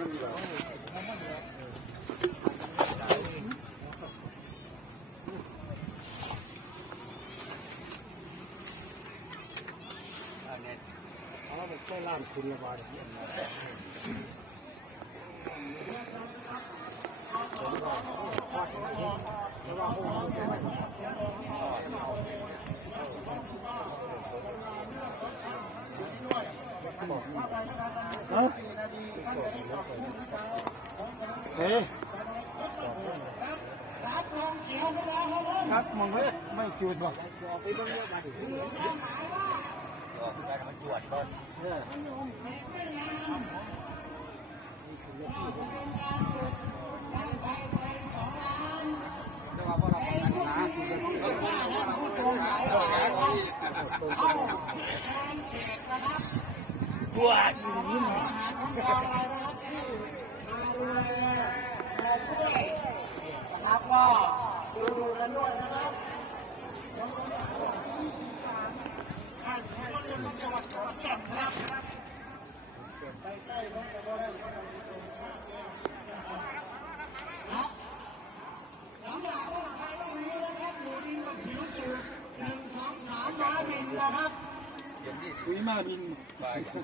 อ๋อมันใช่ร้านคุณละบาทเอ้า เอ๊ะครับมองไว้ไม่จูดบ่ไปเบิ่งเยอะมาดิมันจวดก่อนปวด ครับก็ ดูดูกันด้วยนะครับท่านผู้ว่าราชการจังหวัดขอนแก่นครับใกล้ๆน้องจะบ่ได้ครับสำหรับว่าใครต้องรู้นะครับอยู่ดีกับผิวสูตรหนึ่งสองสามม้าบินนะครับปุ๋ยมาบิน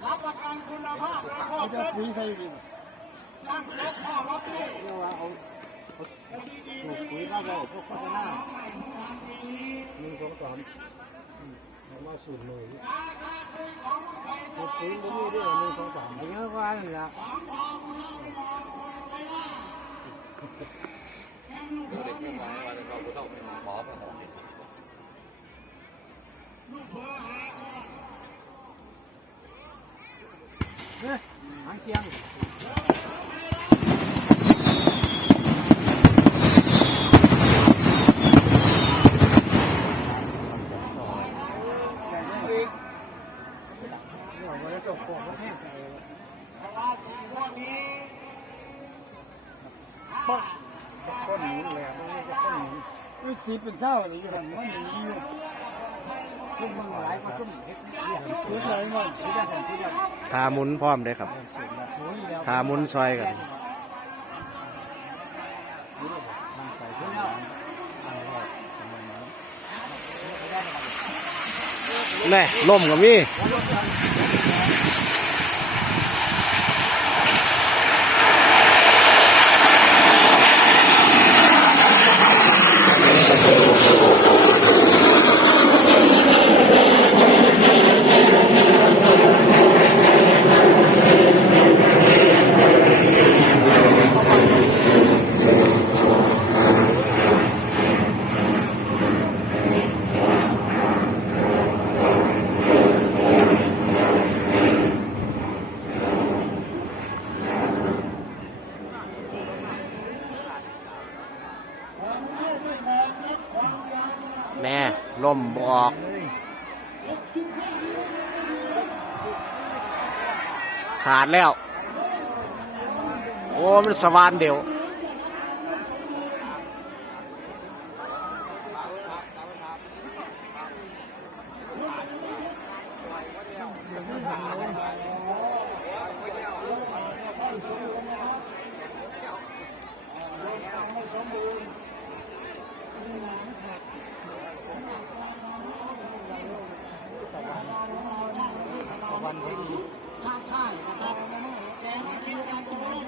รับประกันคุณภาพและข้อเขาจะเท็จปุ๋ยใส่ดินตั้งรถข้อรถที่ สูบปุ๋ยมาเราพวกโฆษณาหนึ่งสองสามอืมเอาสูบเลยเอาปุ๋ยก็มีด้วยหนึ่งสองสามอย่างนี้ว่านี่ละเด็กไม่มาว่าเราก็ต้องไปหมอไปหมอเฮ้ยหางเคียง ดี๋ยวมันจะจบของก็แห้งไปเพราะว่าสี่ข้อนี้ป๊อกก้อนหมุนเลยมันก็ก้อนหมุนอุ้ยสีเป็นเศร้าอะไรอยู่ทางมันอย่างนี้อยู่ซุ่มมันหลายก็ซุ่มเฮ็ดเนี่ยเฮ็ดอะไรมันสีแดงของสีแดงทามุนพร้อมได้ครับทามุนซอยกันแน่ล่มกับมี่ แน่ล่มบออกขาดแล้ว โอ้ มันสวานเดียว วันทคนิคชาติไยนะครับแกนคิดการตัวเลข